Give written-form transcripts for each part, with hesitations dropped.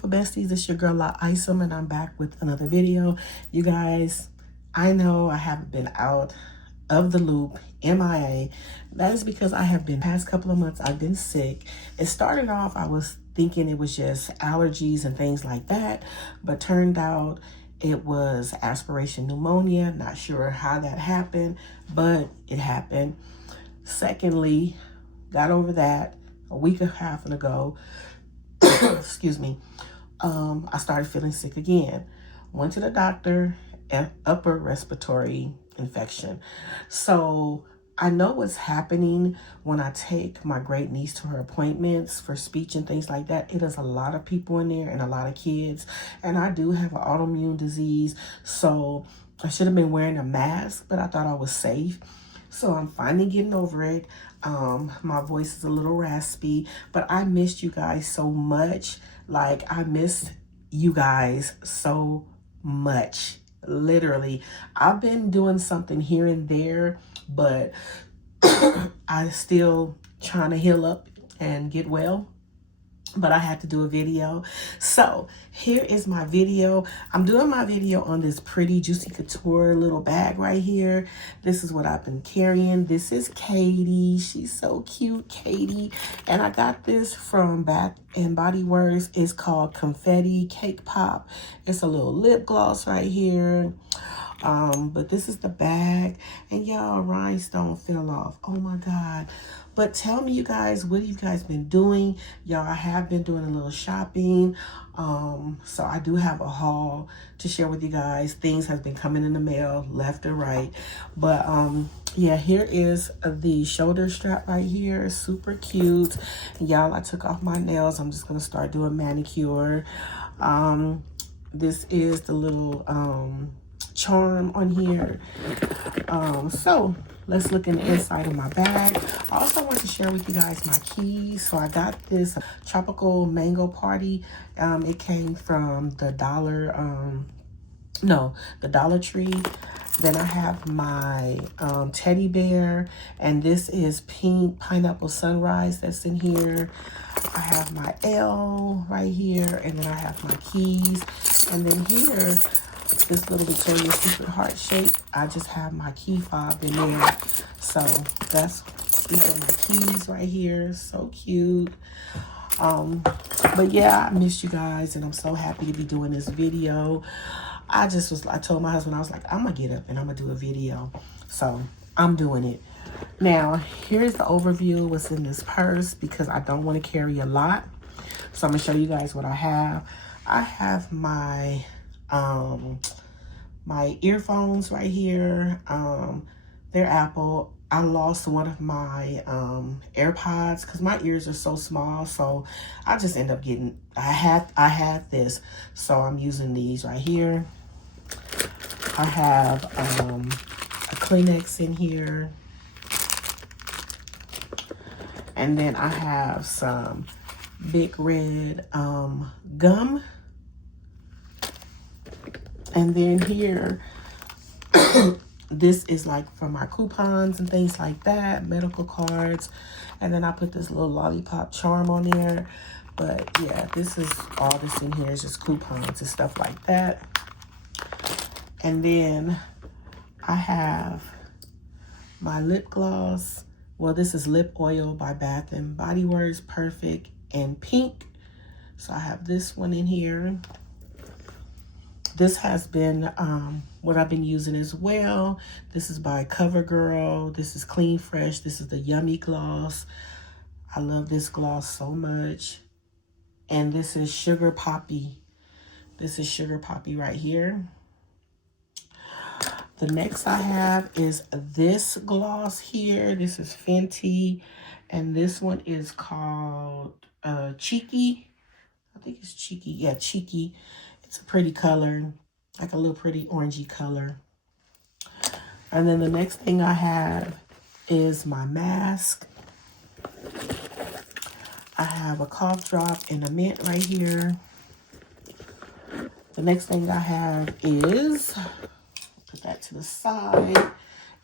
beautiful besties, it's your girl Isom, and I'm back with another video. You guys, I know I haven't been out of the loop, MIA. That is because I have been, past couple of months, I've been sick. It started off, I was thinking it was just allergies and things like that, but turned out it was aspiration pneumonia. Not sure how that happened, but it happened. Secondly, got over that a week and a half ago. Excuse me. I started feeling sick again. Went to the doctor, upper respiratory infection. So I know what's happening when I take my great niece to her appointments for speech and things like that. It is a lot of people in there and a lot of kids. And I do have an autoimmune disease. So I should have been wearing a mask, but I thought I was safe. So I'm finally getting over it. My voice is a little raspy, but I missed you guys so much. Like, I missed you guys so much. Literally, I've been doing something here and there, but I still trying to heal up and get well. But I had to do a video. So here is my video. I'm doing my video on this pretty Juicy Couture little bag right here. This is what I've been carrying. This is Katie. She's so cute, Katie. And I got this from Bath and Body Works. It's called Confetti Cake Pop. It's a little lip gloss right here. But this is the bag, and y'all, rhinestone fell off. Oh my God. But tell me, you guys, what have you guys been doing? Y'all, I have been doing a little shopping. So I do have a haul to share with you guys. Things have been coming in the mail left and right. But yeah, here is the shoulder strap right here. Super cute. Y'all, I took off my nails. I'm just gonna start doing manicure. This is the little charm on here. So let's look in the inside of my bag. I also want to share with you guys my keys. So I got this tropical mango party. It came from the Dollar Tree. Then I have my teddy bear, and this is pink pineapple sunrise that's in here. I have my L right here, and then I have my keys, and then here, this little Victoria's Secret heart shape, I just have my key fob in there. So these are my keys right here. So cute. But yeah, I missed you guys, and I'm so happy to be doing this video. I told my husband, I was like, I'm gonna get up and I'm gonna do a video. So I'm doing it. Now, here's the overview of what's in this purse, because I don't want to carry a lot. So I'm gonna show you guys what I have. I have my my earphones right here. They're Apple. I lost one of my AirPods because my ears are so small, so I just end up getting, I had this, so I'm using these right here. I have a Kleenex in here, and then I have some Big Red gum. And then here, this is like for my coupons and things like that, medical cards. And then I put this little lollipop charm on there. But yeah, this is all this in here is just coupons and stuff like that. And then I have my lip gloss. Well, this is lip oil by Bath and Body Works, Perfect and Pink. So I have this one in here. This has been what I've been using as well. This is by CoverGirl. This is Clean Fresh. This is the Yummy Gloss. I love this gloss so much. And this is Sugar Poppy. This is Sugar Poppy right here. The next I have is this gloss here. This is Fenty. And this one is called Cheeky. I think it's Cheeky. Yeah, Cheeky. It's a pretty color, like a little pretty orangey color. And then the next thing I have is my mask. I have a cough drop and a mint right here. The next thing I have is, put that to the side,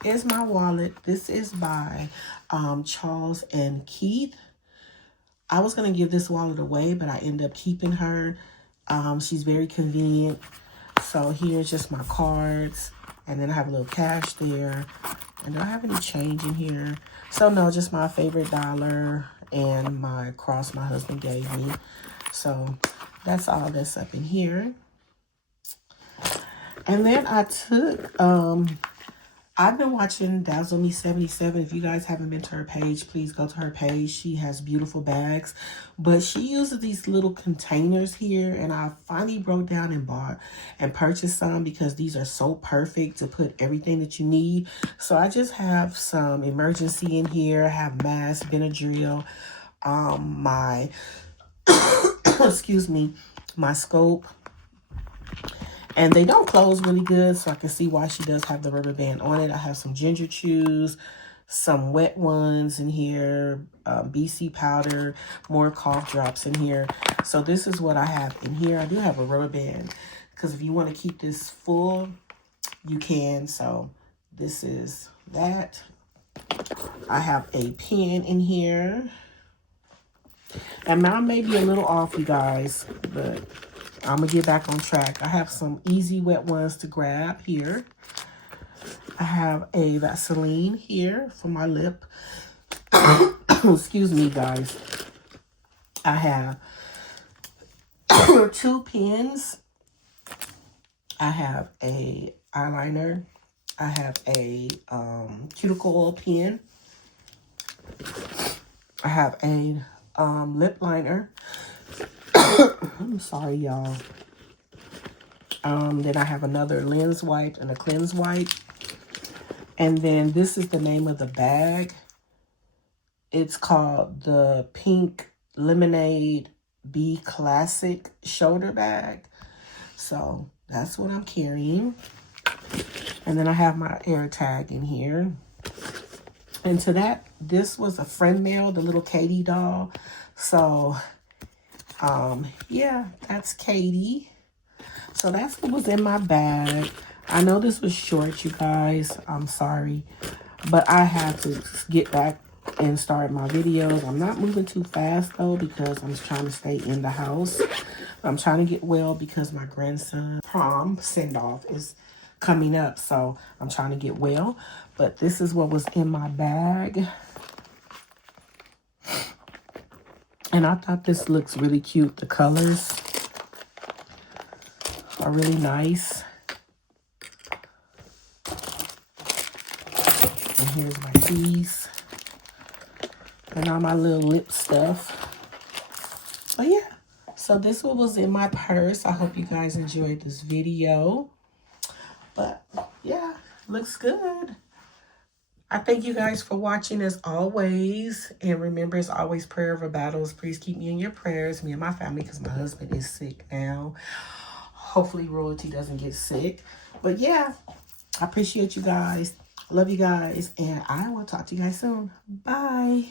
is my wallet. This is by Charles and Keith. I was going to give this wallet away, but I ended up keeping her. She's very convenient. So here's just my cards. And then I have a little cash there. And do I have any change in here? So no, just my favorite dollar and my cross my husband gave me. So that's all that's up in here. And then I took, I've been watching Dazzle Me 77. If you guys haven't been to her page, please go to her page. She has beautiful bags. But she uses these little containers here. And I finally broke down and bought and purchased some because these are so perfect to put everything that you need. So I just have some emergency in here. I have mask, Benadryl, my, excuse me, my scope. And they don't close really good, so I can see why she does have the rubber band on it. I have some ginger chews, some wet ones in here, BC powder, more cough drops in here. So this is what I have in here. I do have a rubber band because if you want to keep this full, you can. So this is that. I have a pen in here. And mine may be a little off, you guys, but I'm going to get back on track. I have some easy wet ones to grab here. I have a Vaseline here for my lip. Excuse me, guys. I have 2 pens. I have a eyeliner. I have a cuticle oil pen. I have a lip liner. I'm sorry, y'all. Then I have another lens wipe and a cleanse wipe. And then this is the name of the bag. It's called the Pink Lemonade Bee Classic Shoulder Bag. So that's what I'm carrying. And then I have my air tag in here. And to that, this was a friend mail, the little Katie doll. So yeah, that's Katie. So that's what was in my bag. I know this was short, you guys. I'm sorry. But I have to get back and start my videos. I'm not moving too fast, though, because I'm trying to stay in the house. I'm trying to get well because my grandson's prom send-off is coming up. So I'm trying to get well. But this is what was in my bag. And I thought this looks really cute. The colors are really nice. And here's my keys. And all my little lip stuff. But yeah. So this one was in my purse. I hope you guys enjoyed this video. But yeah, looks good. I thank you guys for watching as always. And remember, as always, prayer over battles. Please keep me in your prayers, me and my family, because my husband is sick now. Hopefully royalty doesn't get sick. But yeah, I appreciate you guys. Love you guys. And I will talk to you guys soon. Bye.